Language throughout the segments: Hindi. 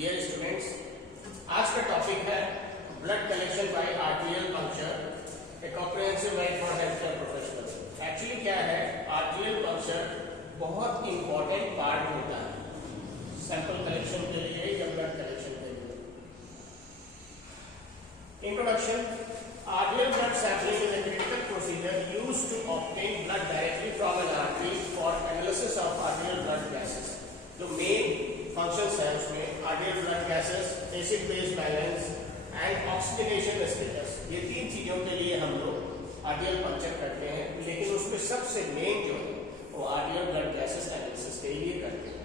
डियर स्टूडेंट्स, आज का टॉपिक है blood collection bye arterial puncture, A comprehensive guide for health care professionals. Actually क्या है, आर्टेरियल पंक्चर बहुत इंपॉर्टेंट पार्ट होता है सैंपल कलेक्शन के लिए या ब्लड कलेक्शन के लिए। Introduction. Arterial blood sampling is a critical procedure used to obtain blood directly from an artery for analysis of arterial blood gases। जो मेन फंक्शंस है उसमें arterial blood gases, acid base balance and oxygenation status, ये तीन चीजों के लिए हम लोग आर्टेरियल पंक्चर करते हैं। लेकिन उसमें सबसे मेन जो है वो आर्टेरियल ब्लड गैसेस एनालिसिस के लिए करते हैं।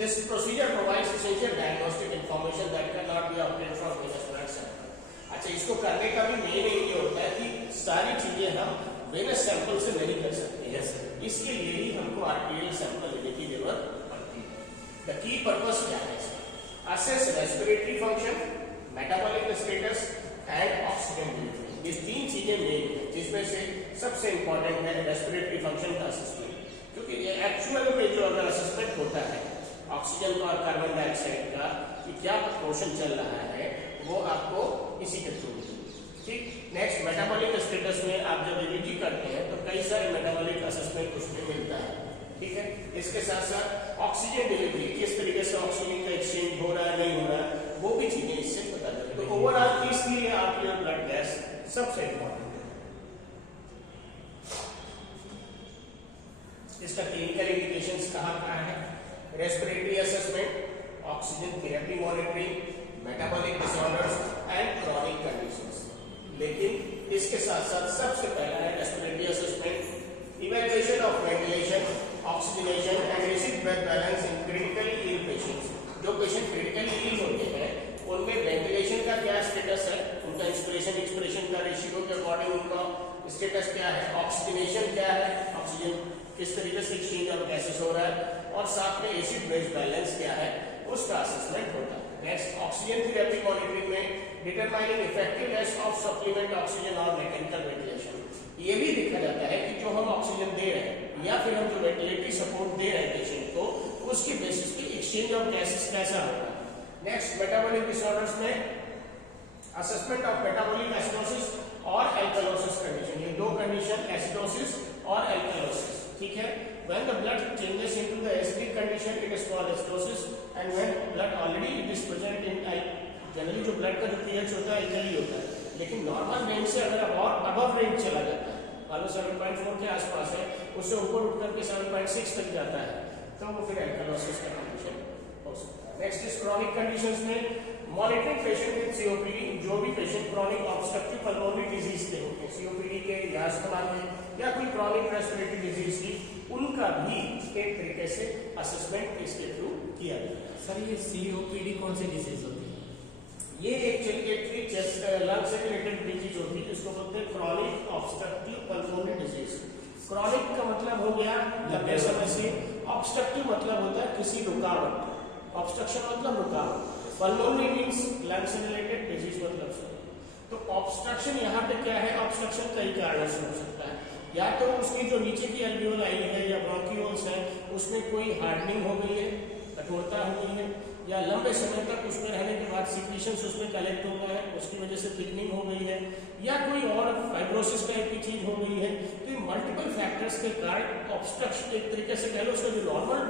This procedure provides essential diagnostic information that cannot be obtained from venous blood sample। अच्छा, इसको करने का भी मेन एम ये होता है कि सारी चीजें हम वेनस सैंपल से नहीं कर सकते हैं, इसके लिए ही हमको आर्टेरियल सैंपल लेने की जरूरत पड़ती है। द की पर्पस क्या है इसका? Assess respiratory function, metabolic status and oxygen delivery. ये तीन चीजें मेन है, जिसमें से सबसे इंपॉर्टेंट है रेस्पिरेटरी फंक्शन का असेसमेंट, क्योंकि एक्चुअल में जो अगर असेसमेंट होता है ऑक्सीजन का और कार्बन डाइऑक्साइड का कि क्या प्रोपोर्शन चल रहा है, वो आपको इसी के थ्रू। ठीक, नेक्स्ट मेटाबॉलिक स्टेटस में आप जब ईईजी करते हैं तो कई सारे मेटाबॉलिक असेसमेंट उसमें मिलता है। ठीक है, इसके साथ साथ ऑक्सीजन डिलीवरी, किस तरीके से ऑक्सीजन का एक्सचेंज हो रहा है नहीं हो रहा है, वो भी चीजें इससे पता चलती है। तो ओवरऑल इसलिए आर्टेरियल ब्लड गैस सबसे इंपॉर्टेंट है। इसका क्लिनिकल इंडिकेशंस कहाँ है? Respiratory assessment, oxygen therapy monitoring, metabolic disorders and chronic conditions. लेकिन इसके साथ साथ सबसे पहला है respiratory assessment, evaluation of ventilation, oxygenation and acid base balance in critically ill patients. जो पेशेंट क्रिटिकली इल होते हैं उनमें वेंटिलेशन का क्या स्टेटस है, उनका इंस्पिरेशन एक्सपिरेशन का रेशियो के अकॉर्डिंग उनका स्टेटस क्या है, ऑक्सीजनेशन क्या है, ऑक्सीजन किस तरीके से एक्सचेंज ऑफ गैसेस हो रहा है, और साथ में एसिड बेस बैलेंस क्या है, उसका असेसमेंट होता है। नेक्स्ट, ऑक्सीजन थेरेपी मॉनिटरिंग में determining effectiveness of supplement oxygen और मैकेनिकल वेंटिलेशन। ये भी देखा जाता है कि जो हम ऑक्सीजन दे रहे हैं या फिर हम जो वेंटिलेटरी सपोर्ट दे रहे हैं पेशेंट को, उसकी बेसिस पे एक्सचेंज ऑफ गैसेस कैसा हो रहा है। नेक्स्ट, मेटाबॉलिक डिसऑर्डर्स में असेसमेंट ऑफ मेटाबॉलिक एसिडोसिस और एल्कलोसिस कंडीशन। ये दो कंडीशन, एसिडोसिस और एल्कलोसिस। ठीक है, when the blood changes into the acidic condition it is called acidosis, and when blood already it is present in generally जो ब्लड का जो pH होता है एल्कली होता है, लेकिन नॉर्मल रेंज से अगर अबव रेंज चला जाता है, अगर 7.4 के आसपास है, उससे ऊपर उठ करके 7.6 तक जाता है, तो वो फिर एल्कलोसिस का कंडीशन हो सकता है। नेक्स्ट इज क्रॉनिक कंडीशंस में मॉनिटरिंग पेशेंट विद सीओपीडी। जो भी patient chronic obstructive pulmonary disease के होते हैं, सीओपीडी के या अस्थमा के या कोई क्रॉनिक रेस्पिरेटरी डिजीज की, उनका भी एक तरीके से असेसमेंट इसके थ्रू किया जाता है। सर, ये सीओपीडी कौन सी डिजीज होती है? ये एक्चुअली चेस्ट लंग से रिलेटेड डिजीज होती है, जिसको बोलते हैं chronic obstructive pulmonary disease. Chronic का मतलब हो गया लंबे समय से, ऑब्स्ट्रक्टिव मतलब होता है किसी रुकावट, ऑब्स्ट्रक्शन मतलब रुकावट, पल्मोनरी मींस लंग से रिलेटेड डिजीज मतलब। तो ऑब्स्ट्रक्शन यहाँ पे क्या है, ऑब्स्ट्रक्शन कई कारणों से हो सकता है, या तो उसकी जो नीचे की एल्वियोलाई है या ब्रोंकियोल्स है उसमें कोई हार्डनिंग हो गई है, कठोरता हो गई है, या लंबे समय तक उसमें रहने के बाद सिक्रीशंस उसमें कलेक्ट हो गया है, उसकी वजह से थिकनिंग हो गई है, या कोई और फाइब्रोसिस टाइप की चीज हो गई है। तो ये मल्टीपल फैक्टर्स के कारण ऑब्स्ट्रक्शन, एक तरीके से कह लो उसका जो नॉर्मल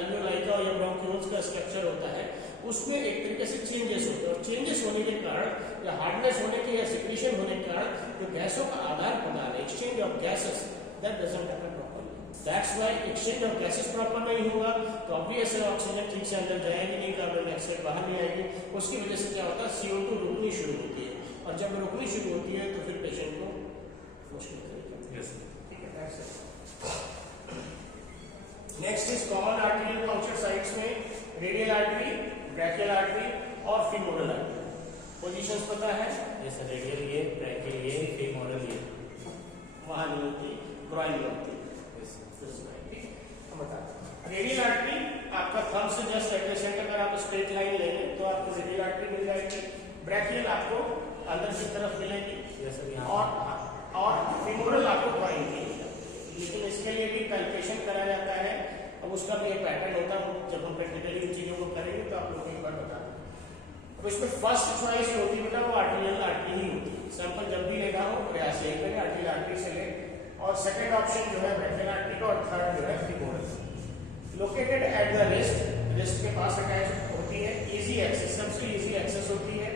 एल्वियोलाई का या ब्रोंकियोल्स का स्ट्रक्चर होता है उसमें एक तरीके से चेंजेस होते हैं, और चेंजेस होने के कारण या हार्डनेस होने के या सिक्रीशन होने के कारण जो गैसों का आदान प्रदान है, exchange of gases, that doesn't happen properly. That's why exchange of gases proper नहीं होगा तो ऑब्वियस है ऑक्सीजन ठीक से अंदर जाएगी नहीं, कार्बन डाइऑक्साइड बाहर नहीं आएगी। उसकी वजह से क्या होता है, CO2 रुकनी शुरू होती है, और जब रुकनी शुरू होती है तो फिर पेशेंट को मुश्किल होती है। ठीक है, that's it. Next is common arterial puncture sites में रेडियल आर्टरी, ब्रैकियल आर्टरी और फीमोरल आर्टरी। पोजीशंस पता है? ये सर, रेडियल ये, ब्रैकियल ये, फीमोरल ये। वहां नहीं होती, ग्रॉइन में होती है। रेडियल आर्टरी आपका थंब से जस्ट एडजेसेंट, अगर आप स्ट्रेट लाइन लेंगे तो आपको रेडियल आर्टरी मिल जाएगी। ब्रैकियल आपको अंदर की तरफ मिलेगी, और फीमोरल आपको ग्रॉइन की। लेकिन इसके लिए भी कैलकुलेशन करा जाता है अब उसका भी एक पैटर्न होता है, जब हम प्रैक्टिकली इन चीज़ों को करेंगे तो आप लोग को एक बार बता दें। अब इसमें फर्स्ट चॉइस जो होती है बेटा वो आर्टेरियल आर्टरी ही होती है। सैंपल जब भी लेना हो प्रयास यही करें आर्टेरियल आर्टरी से ले, और सेकेंड ऑप्शन जो है ब्रैकियल आर्टरी का, और थर्ड जो है femoral. Located at the wrist के पास अटैच होती है, इजी एक्सेस, सबसे इजी एक्सेस होती है,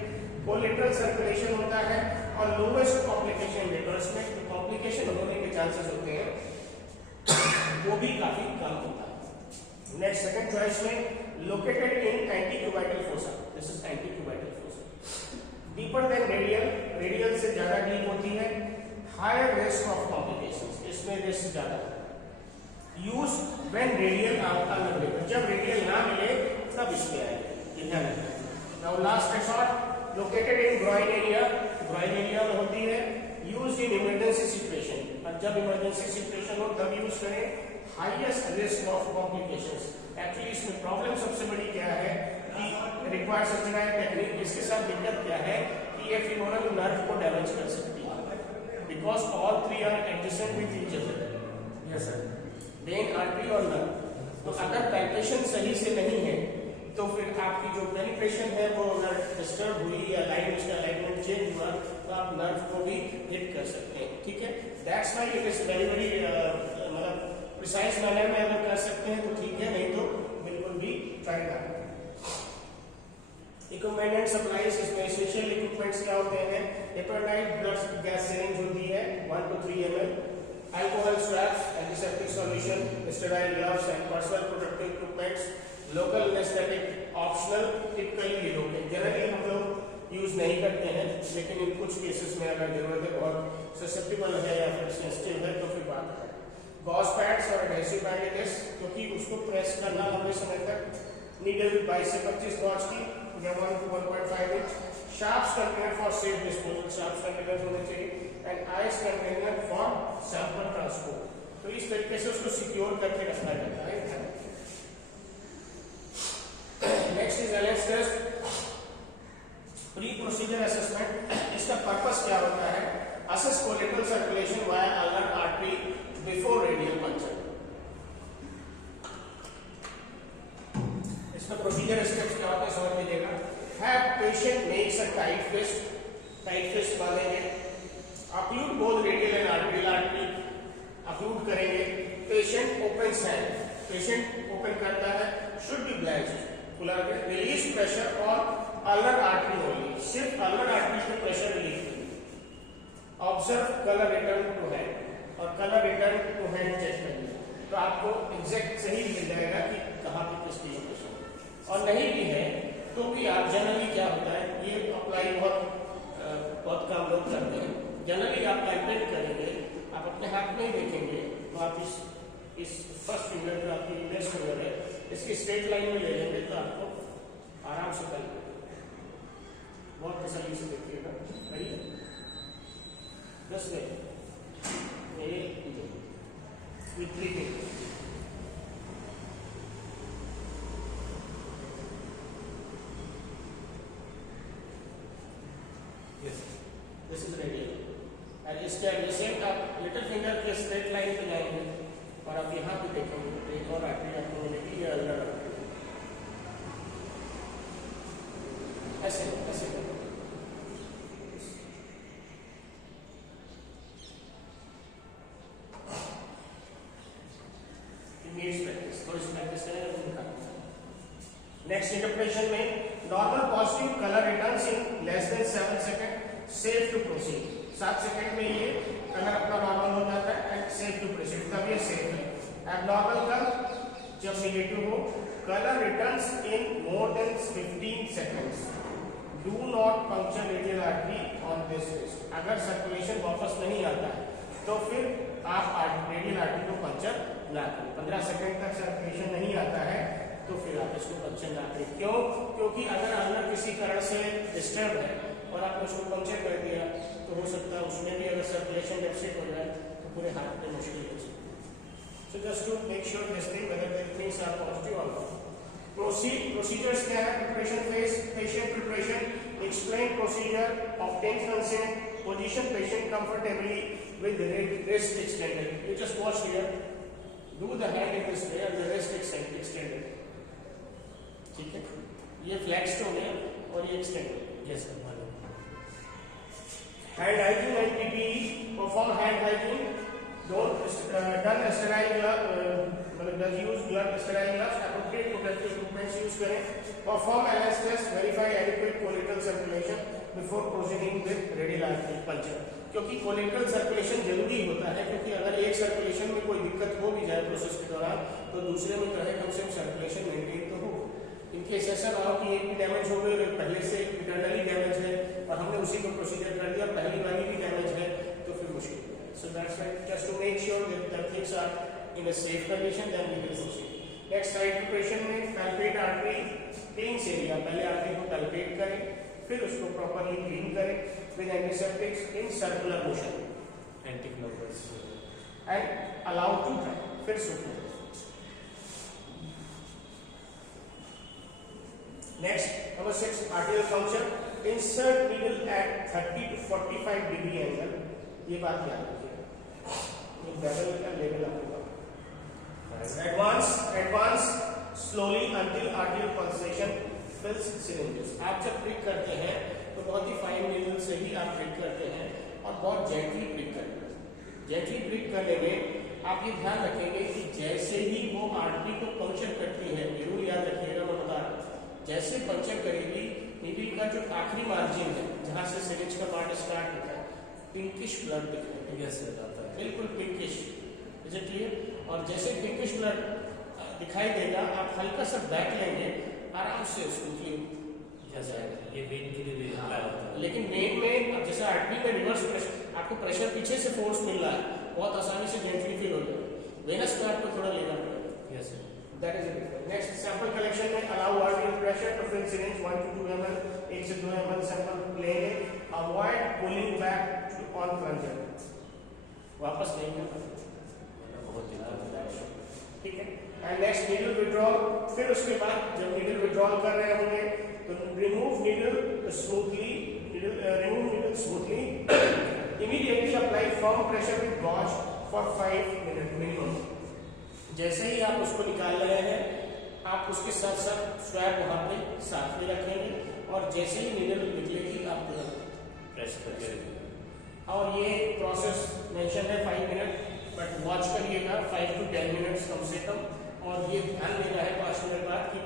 कोलेटरल सर्कुलेशन होता है, और लोवेस्ट कॉम्प्लिकेशन लेटर्स में कॉम्प्लिकेशन होने के चांसेस होते हैं वो भी काफी कम होता है। नेक्स्ट सेकंड चॉइस में located in antecubital fossa, this is antecubital fossa, deeper than radial, radial से ज्यादा डीप होती है, हायर रिस्क ऑफ कॉम्प्लिकेशंस, इसमें रिस्क ज्यादा है। यूज व्हेन रेडियल अनअवेलेबल, जब रेडियल ना मिले तब इसमें आएगी, ध्यान रखना। Now last resort located in groin area, groin area में होती है, यूज इन इमरजेंसी सिचुएशन, और जब इमरजेंसी सिचुएशन हो तब यूज करें। Highest risk of complications, actually इसमें प्रॉब्लम सबसे बड़ी क्या है कि रिक्वायर्ड सचना टेक्निक, इसके साथ दिक्कत क्या है कि ये फीमोरल नर्व को डैमेज कर सकती है, because all three are adjacent with each other. Yes sir, vein, artery और नर्व। तो अगर पैल्पेशन सही से नहीं है तो फिर आपकी जो पेनिट्रेशन है वो अगर डिस्टर्ब हुई या लाइन उसका अलाइनमेंट चेंज हुआ तो आप नर्व को भी हिट कर सकते हैं, ठीक है। That's why it is very very मतलब प्रिसाइज मैनर में अगर कर सकते हैं तो ठीक है, नहीं तो बिल्कुल भी ट्राई ना करें। इक्विपमेंट एंड सप्लाईज, इसमें एसेंशियल इक्विपमेंट्स क्या होते हैं, हेपेटाइट ब्लड गैस सिरिंज होती है 1 to 3 ml, alcohol swabs, antiseptic solution, sterile gloves and personal protective equipments, local anaesthetic optional, typically ये लोग जनरली हम लोग यूज नहीं करते हैं, लेकिन इन कुछ केसेस में अगर जरूरत है, बहुत ससेप्टिबल है या फिर सेंसिटिव है तो फिर बात है। गॉज पैड्स और एडहेसिव बैंडेजेस, क्योंकि उसको प्रेस करना लंबे समय तक, नीडल 22 से 25 गॉज की या 1 to 1.5 inch, sharps container for safe disposal, sharps container होने चाहिए, and ice container for sample transport. तो इस तरीके से उसको सिक्योर करके रखना जाता है। Next is Allen's test, pre procedure assessment. इसका पर्पस क्या होता है, assess collateral circulation via ulnar artery before radial puncture. इसका प्रोसीजर स्टेप्स क्या होते हैं समझ लीजिएगा। Have patient makes a tight fist, tight fist बांधेंगे, occlude both radial and arterial artery, occlude करेंगे, patient opens hand, patient open करता है, शुड बी ब्लेंच्ड, खुला रखें, रिलीज प्रेशर और अल्नर आर्टरी ओनली, सिर्फ अल्नर आर्टरी पे प्रेशर रिलीज करें। Observe colour return to hand, और colour return to hand check करिए तो आपको एग्जैक्ट सही मिल जाएगा कि कहाँ पे किसकी लोकेशन है। और नहीं भी है तो भी आप जनरली क्या होता है, ये अप्लाई बहुत कम लोग करते हैं, जनरली आप पैल्पेट करेंगे, आप अपने हाथ में ही देखेंगे तो आप इस फर्स्ट फिंगर जो आपकी इंडेक्स फिंगर है इसकी स्ट्रेट लाइन में ले लेंगे तो आपको आराम से कर बहुत तसल्ली से देखिएगा। करिए 10 मिनट ये with 3 finger. This is radial और इसके एडजेसेंट आप लिटिल फिंगर के स्ट्रेट लाइन पे जाएंगे और आप यहाँ पे देखेंगे एक और आर्टरी आपको मिलेगी, ये अल्नर आर्टरी, ऐसे ऐसे नेक्स्ट इंटरप्रिटेशन में normal positive colour returns in less than 7 second, safe to proceed. 7 second में ये कलर अपना नॉर्मल हो जाता है एंड सेफ टू प्रोसीड, तब ये सेफ है। एबनॉर्मल कलर जब नेगेटिव हो, colour returns in more than 15 seconds, do not puncture radial artery on this wrist. अगर सर्कुलेशन वापस नहीं आता है तो फिर आप रेडियल आर्टरी को पंक्चर ना करें। 15 सेकंड तक सर्कुलेशन नहीं आता है तो फिर आप इसको पंक्चर ना करें। क्यों? क्योंकि अगर अल्नर किसी कारण से डिस्टर्ब है और आपने उसको पंक्चर कर दिया तो हो सकता है उसमें भी अगर सर्कुलेशन डेफिसिट हो जाए तो पूरे हाथ में मुश्किल हो सकती है। So just to make sure this thing whether the things are positive और नॉट। प्रोसीजर्स क्या है? Preparation phase, patient preparation, explain procedure, obtain consent, position patient comfortably with the wrist extended. You just watch here. Do the hand in this way and the wrist extended. ठीक है, ये फ्लेक्स्ड हो गया और ये एक्सटेंडेड। यस सर मालूम। Hand hygiene and PPE, perform hand hygiene, don't done sterile मतलब does use glove sterile gloves, appropriate protective equipments use करें, perform Allen's test, verify adequate collateral circulation before proceeding with radial artery puncture. क्योंकि कोलेटरल सर्कुलेशन जरूरी होता है, क्योंकि अगर एक सर्कुलेशन में कोई दिक्कत हो भी जाए प्रोसेस के दौरान तो दूसरे में कहे कम से कम सर्कुलेशन मेंटेन तो हो। इनकेस ऐसा ना हो कि एक भी डैमेज हो गई और पहले से इंटरनली डैमेज है और हमने उसी को प्रोसीजर कर दिया और पहली वाली भी डैमेज है तो फिर मुश्किल है। So that's why just to make sure that things are in a safe condition then we will proceed. Next site preparation में पैल्पेट आर्टरी क्लीन्स एरिया, पहले आर्टरी को पैल्पेट करें फिर उसको प्रॉपर्ली क्लीन करें with antiseptics in circular motion anticlockwise and allow to dry, फिर सूखने। Next number 6 arterial function, insert needle at 30 to 45 degree angle. ये बात याद रखिएगा, ये बेवल का लेवल आपको advance slowly until arterial pulsation fills syringes. आप जब प्रिक करते हैं तो बहुत ही फाइन नीडल से ही आप प्रिक करते हैं और बहुत जेंटली प्रिक करते हैं। जेंटली प्रिक करने में आप ये ध्यान रखेंगे कि जैसे ही वो आर्टरी को पंक्चर करती है, जरूर याद रखिएगा मैं बता रहा हूं, जैसे पंक्चर करेगी नीडल का जो आखिरी मार्जिन है जहां से सिरिंज का पार्ट स्टार्ट होता है, पिंकिश ब्लड दिखने लगेगा, बिल्कुल पिंकिश, इज इट क्लियर? और जैसे पिंकिश ब्लड दिखाई देगा आप हल्का सा बैक लेंगे, आराम से उसको क्लीन किया जाएगा। ये वेन के लिए भी अप्लाई होता है। लेकिन वेन में अब जैसे आर्टरी में रिवर्स प्रेशर, आपको प्रेशर पीछे से फोर्स मिल रहा है, बहुत आसानी से जेंटली फील हो जाएगा। वेनस में आपको थोड़ा लेना पड़ेगा। Yes sir, that is it. Next sample collection में allow arterial pressure to fill syringe 1 to 2 ml, 1 से 2 ml सैंपल लेंगे। Avoid pulling back on plunger, वापस नहीं करना, बहुत दिक्कत। ठीक है। एंड नेक्स्ट नीडल विड्रॉल, फिर उसके बाद जब नीडल विड्रॉल कर रहे होंगे तो remove needle smoothly, remove needle smoothly, immediately apply firm pressure with gauze for 5 minute minimum. जैसे ही आप उसको निकाल रहे हैं आप उसके साथ साथ स्वैब वहां पे साथ में रखेंगे और जैसे ही नीडल निकलेगी आप प्रेस करके और ये प्रोसेस मेंशन है 5 मिनट, बट वॉच करिएगा 5 to 10 मिनट्स कम से कम। और ये ध्यान देना है 5 मिनट बाद कि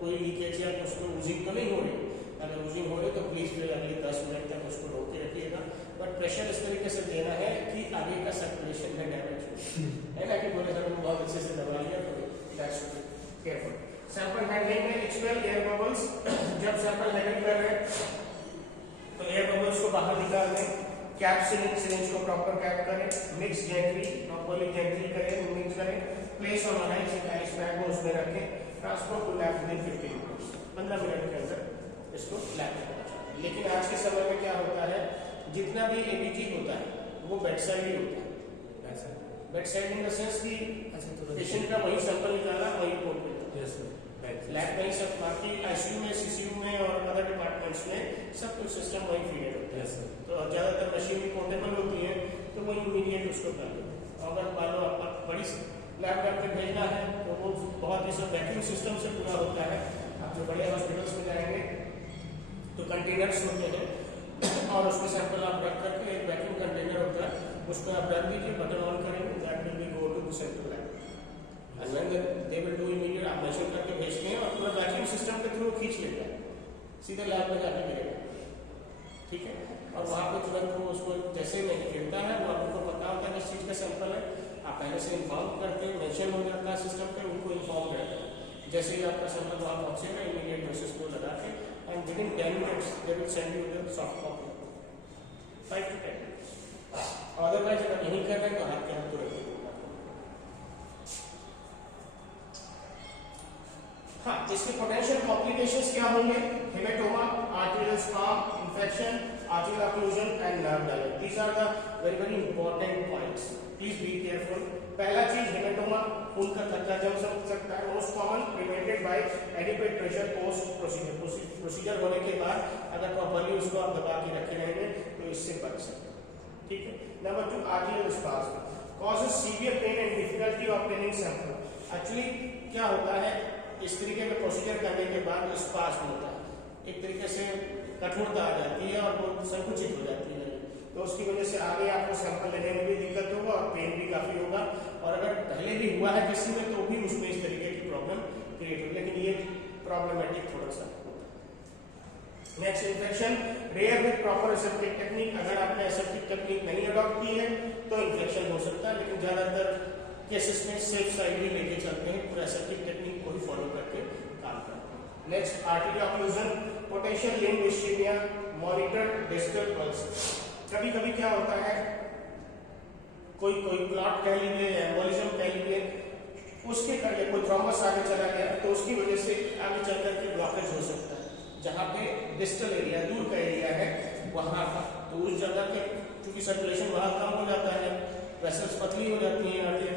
कोई लीकेज या उसको यूजिंग तो नहीं हो रही। अगर यूजिंग हो रही तो प्लीज फिर अगले 10 मिनट तक उसको रोक के रखिएगा, बट प्रेशर इस तरीके से देना है कि आगे का सर्कुलेशन में डैमेज हो, है ना, कि बोले सर बहुत अच्छे से दबा लिया तो दैट्स केयरफुल। सैंपल हैंडलिंग में एक्सपेल एयर बबल्स, जब सैंपल हैंडल कर रहे हैं तो एयर बबल्स को बाहर निकाल दें। कैप सिरिंज को प्रॉपर कैप करें, मिक्स जेंटली, प्रॉपर्ली जेंटली करें, मिक्स करें, प्लेस ऑन आइस, एक आइस बैग को उसमें रखें, transfer to lab with 15 minutes, 15 minute के अंदर इसको लैब में पहुंचाएं। लेकिन आज के समय में क्या होता है, जितना भी एबीजी होता है वो बेड साइड ही होता है। Bed side in the sense कि पेशेंट का वही सैंपल निकाला वही रिपोर्ट मिला। यस सर, लैब में ही सब, बाकी आईसीयू में, सीसीयू में और अदर डिपार्टमेंट्स में सब कुछ सिस्टम वही फीडेड होता है। यस सर, तो ज्यादातर मशीन पोर्टेबल होती है तो वो इमीडिएट उसको कर लो। अगर मान लो आप बड़ी लैब करके भेजना है तो वो बहुत ही सब वैक्यूम सिस्टम से पूरा होता है। आप जो बड़े हॉस्पिटल्स में जाएंगे तो कंटेनर्स होते हैं और उसमें सैंपल आप रख करके, एक वैक्यूम कंटेनर होता है उसमें आप रख दीजिए, बटन ऑन करेंगे, that will be go to central lab and when they will do immediate, आप मशीन करके भेजते हैं और पूरा वैक्यूम सिस्टम के थ्रू खींच लेता है, सीधे लैब में जाके गिरेगा, ठीक है। और वहाँ पे तुरंत वो उसको जैसे ही नहीं गिरता है वो आपको पता होता है किस चीज़ का सैंपल है, आप पहले से इन्फॉर्म करते हैं, मेंशन हो जाता है सिस्टम पे, उनको इन्फॉर्म करते हैं। जैसे ही आपका सैंपल वहाँ पहुँचेगा इमीडिएट प्रोसेस को लगा के and with in 10 minutes they will send you the soft copy, 5 to 10 minutes. Otherwise अगर नहीं कर रहे तो हाथ के हाथ तुरंत होगा। हाँ, इसके पोटेंशियल कॉम्प्लिकेशंस क्या होंगे, haematoma, arterial sperm, infection, arterial occlusion and nerve damage. These are the very important points. Please be careful. पहला चीज हेमेटोमा, खून का थक्का जम सकता है, most common, prevented by adequate pressure post procedure. Procedure होने के बाद अगर प्रॉपर्ली उसको आप दबा के रखे रहेंगे तो इससे बच सकते हैं, ठीक है। Number 2 arterial spasm, causes severe pain and difficulty of obtaining sample. Actually क्या होता है, इस तरीके का प्रोसीजर करने के बाद स्पाज्म होता है, एक तरीके से कठोरता आ जाती है और वो संकुचित हो जाती है, तो उसकी वजह से आगे आपको सैंपल लेने में भी दिक्कत होगा और पेन भी काफी होगा, और अगर पहले भी हुआ है किसी में तो भी उसमें इस तरीके की प्रॉब्लम क्रिएट होगी, लेकिन ये प्रॉब्लमेटिक थोड़ा सा। Next infection rare with proper aseptic technique, अगर आपने एसेप्टिक टेक्निक नहीं अडॉप्ट की है तो इन्फेक्शन हो सकता है, लेकिन ज्यादातर केसेस में सेफ साइड ही लेके चलते हैं, पूरा एसेप्टिक टेक्निक को ही फॉलो करके काम करते हैं। Next artery occlusion, potential limb ischemia, monitor distal pulse. कभी कभी क्या होता है, कोई क्लॉट कह लीजिए, एम्बोलिज्म कह लीजिए, उसके करके कोई थ्रोम्बस आगे चला गया तो उसकी वजह से आगे चल करके ब्लॉकेज हो सकता है, जहाँ पे डिस्टल एरिया दूर का एरिया है वहां का, तो उस जगह के क्योंकि सर्कुलेशन वहां कम हो जाता है, वेसल्स पतली हो जाती है आर्टरी,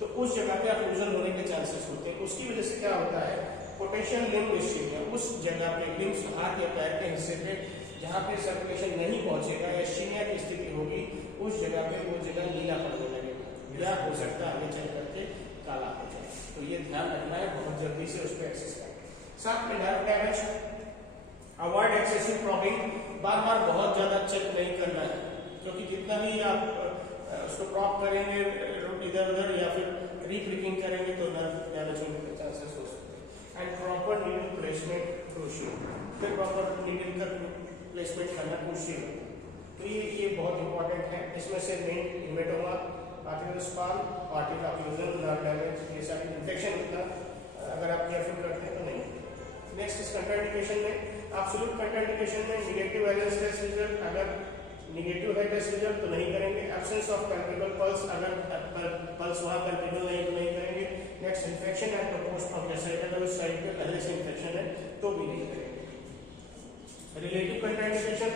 तो उस जगह पे ऑक्लूजन होने के चांसेस होते हैं। उसकी वजह से क्या होता है, पोटेंशियल लिम्ब इश्चेमिया, उस जगह पे लिम्स हाथ या पैर के हिस्से पे जहाँ पे सर्कुलेशन नहीं पहुंचेगा या इश्चेमिया की स्थिति होगी, उस जगह पे वो जगह नीला पड़ने लगेगा या हो सकता है आगे चल करके काला हो जाए, तो ये ध्यान रखना है, बहुत जल्दी से उस पर एक्सेस करें। साथ में nerve damage, avoid excessive probing, बार बार बहुत ज्यादा चेक नहीं करना है, क्योंकि जितना भी आप उसको प्रॉप करेंगे इधर उधर या फिर रीप्रिकिंग करेंगे तो नर्व डैमेज होने के चांसेस हो सकते हैं। And proper needle placement crucial, फिर प्रॉपर नीडल का प्लेसमेंट करना क्रूशियल, तो ये बहुत इंपॉर्टेंट है। इसमें से main haematoma, arterial sperm, artery occlusion, nerve damage, ये सारी इन्फेक्शन होता अगर आप केयरफुल करते हैं तो नहीं। नेक्स्ट इस कंट्राइंडिकेशन में, एब्सोल्यूट कंट्राइंडिकेशन में निगेटिव वैलेंस टेस्ट रिजल्ट, अगर निगेटिव है टेस्ट रिजल्ट तो नहीं करेंगे। एब्सेंस ऑफ पैल्पेबल पल्स, अगर पल्स वहां पैल्पेबल नहीं तो नहीं करेंगे। Next infection at the post of side, अगर उस साइड पे पहले से इन्फेक्शन है तो भी नहीं करेंगे। रिलेटिव कंट्राइंडिकेशन,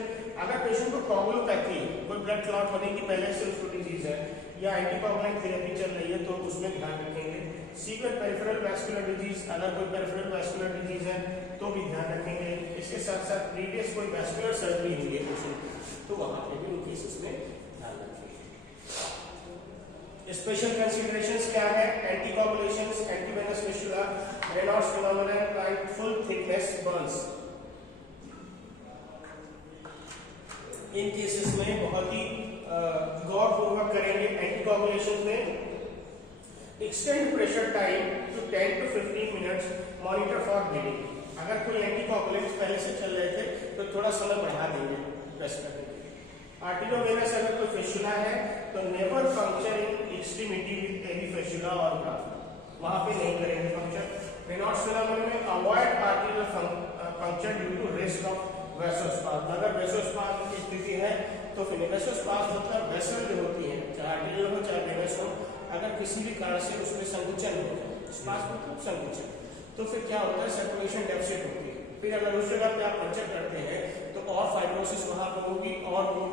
अगर पेशेंट को कोगुलोपैथी, कोई ब्लड क्लॉट होने की पहले से उसको डिजीज है या एंटीकोगुलेंट थेरेपी चल रही है तो उसमें ध्यान रखेंगे। सीवियर पेरिफेरल वैस्कुलर डिजीज, अगर कोई पेरिफेरल वैस्कुलर डिजीज है तो भी ध्यान रखेंगे। इसके साथ साथ प्रीवियस कोई वैस्कुलर सर्जरी हुई है पेशेंट तो वहां पे भी उन केसेस में ध्यान रखेंगे। स्पेशल कंसीडरेशंस क्या है, anticoagulations, antevenous fistula, Raynaud's phenomenon and full thickness burns. इन केसेस में बहुत ही गौरपूर्वक करेंगे। एंटीकोगुलेशन में extend pressure time to 10 to 15 minutes, monitor for bleeding, अगर कोई एंटीकोगुलेंट्स पहले से चल रहे थे तो थोड़ा समय बढ़ा देंगे प्रेस करने के लिए। आर्टेरियोवेनस, अगर कोई फिस्टुला है तो never puncture in extremity with any fistula और ग्राफ्ट, वहां पे नहीं करेंगे पंक्चर। रेनॉल्ड्स फिनोमेनन में avoid arterial puncture due to risk of vasospasm, अगर वेसोस्पाज्म की स्थिति है तो फिर वेसोस्पाज्म मतलब वेसल जो होती है, चाहे आर्टेरियल हो चाहे वेनस हो, अगर किसी भी कारण से उसमें संकुचन हो जाए, स्पाज्म मतलब संकुचन, तो फिर क्या होता है, सर्कुलेशन डेफिसिट होती है। फिर अगर उस जगह पे आप पंक्चर करते हैं तो और फाइब्रोसिस वहां पर होगी और वो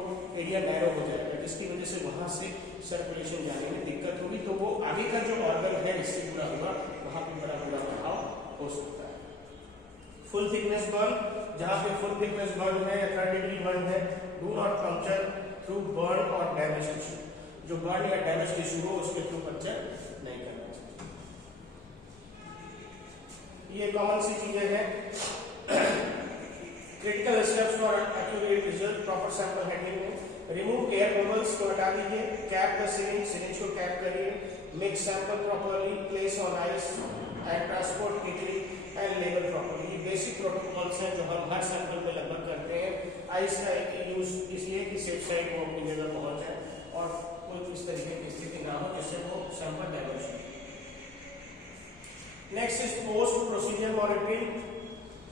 एरिया नैरो हो जाएगा, जिसकी वजह से वहां से सर्कुलेशन जाने में दिक्कत होगी, तो वो आगे का जो ऑर्गन है इससे जुड़ा हुआ वहां पे बड़ा बुरा प्रभाव हो सकता है। फुल थिकनेस बर्न, जहां पे फुल थिकनेस बर्न है या 3rd डिग्री बर्न है, do not puncture through burn और डैमेज टिश्यू, जो बर्न या डैमेज टिश्यू हो उसके थ्रू पंक्चर नहीं करना चाहिए। ये कॉमन सी चीजें हैं। Critical steps for accurate result, proper sample handling में, रिमूव एयर बबल्स को हटा दीजिए, कैप द सिरिंज, सिरिंज को कैप करिए, mix sample properly, place on ice and transport quickly and label properly. ये बेसिक प्रोटोकॉल्स हैं जो हम हर सैंपल में लगभग करते हैं। आइस का यूज इसलिए कि सेफ साइड वो अपनी जगह पहुंच जाए और कोई इस तरीके की स्थिति ना हो जिससे वो सैंपल डैमेज हो। Next is post procedure monitoring,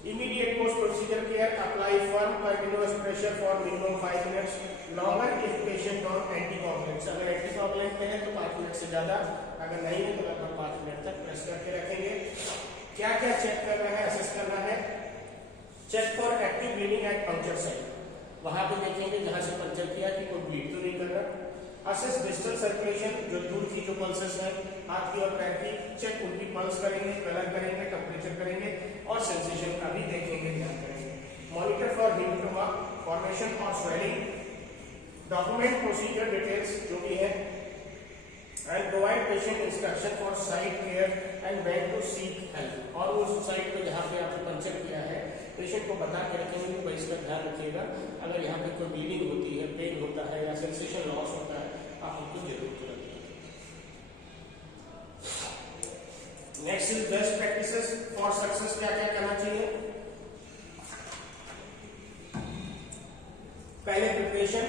immediate post procedure care, apply firm continuous pressure for minimum 5 minutes, longer if patient on anticoagulants, अगर एंटीकोगुलेंट पे है तो 5 मिनट से ज्यादा, अगर नहीं है तो लगभग 5 मिनट तक प्रेस करके रखेंगे। क्या क्या चेक करना है, असेस करना है, check for active bleeding at puncture site, वहां पे देखेंगे जहां से पंक्चर किया कि कोई ब्लीड तो नहीं कर रहा। असेस डिस्टल सर्कुलेशन, जो दूर की जो पल्सेस हैं हाथ की और पैर की, चेक उनकी पल्स करेंगे, कलर करेंगे, टेम्परेचर करेंगे और सेंसेशन का भी देखेंगे, ध्यान करेंगे। मॉनिटर फॉर हेमेटोमा फॉर्मेशन और स्वेलिंग, डॉक्यूमेंट प्रोसीजर डिटेल्स जो भी है, and provide patient instruction for site care and when to seek help. और उस साइट पे जहाँ पे आपने पंचर किया है पेशेंट को बता के रखेंगे कि भाई इसका ध्यान रखिएगा, अगर यहाँ पे कोई ब्लीडिंग होती है, पेन होता है या सेंसेशन लॉस होता है आप उनको जरूर तुरंत। Next is best practices for success. क्या क्या करना चाहिए? पहले preparation,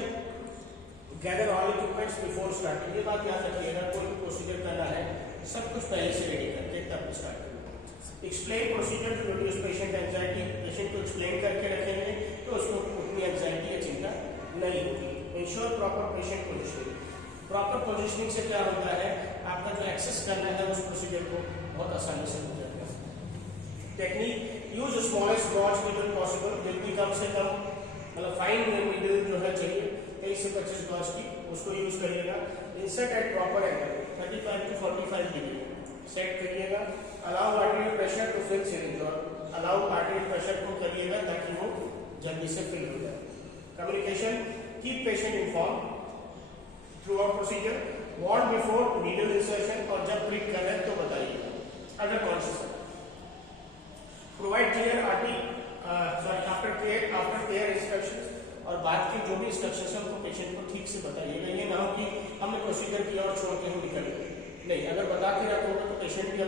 gather all equipments before starting. ये बात याद रखिएगा, कोई भी प्रोसीजर करना है सब कुछ पहले से रेडी करके तब स्टार्ट करें। Explain procedure to reduce patient anxiety. Patient को एक्सप्लेन करके रखेंगे तो उसको उतनी एंजाइटी या चिंता नहीं होगी। Ensure proper patient positioning. Proper positioning से क्या होता है, आपका जो एक्सेस करना है उस प्रोसीजर को बहुत आसानी से हो जाएगा। Technique, use smallest gauge needle possible. जितनी कम से कम मतलब फाइन नीडल जो है चाहिए 23 से 25 गॉज की, उसको यूज करिएगा। Insert at proper angle 35 to 45 degree set करिएगा। Allow arterial pressure to fill syringe, और अलाउ आर्टेरियल प्रेशर को करिएगा ताकि वो जल्दी से फिल हो जाए। Communication, keep patient inform throughout procedure. Warn before needle insertion, और जब प्रिक कर रहे हैं तो बताइएगा अगर कॉन्शियस है। Provide clear after care instructions, और बाद के जो भी इंस्ट्रक्शंस है उनको पेशेंट को ठीक से बताइएगा। ये ना हो कि हमने प्रोसीजर किया और छोड़ के हम निकल गए। नहीं, अगर बता के रखोगे तो पेशेंट भी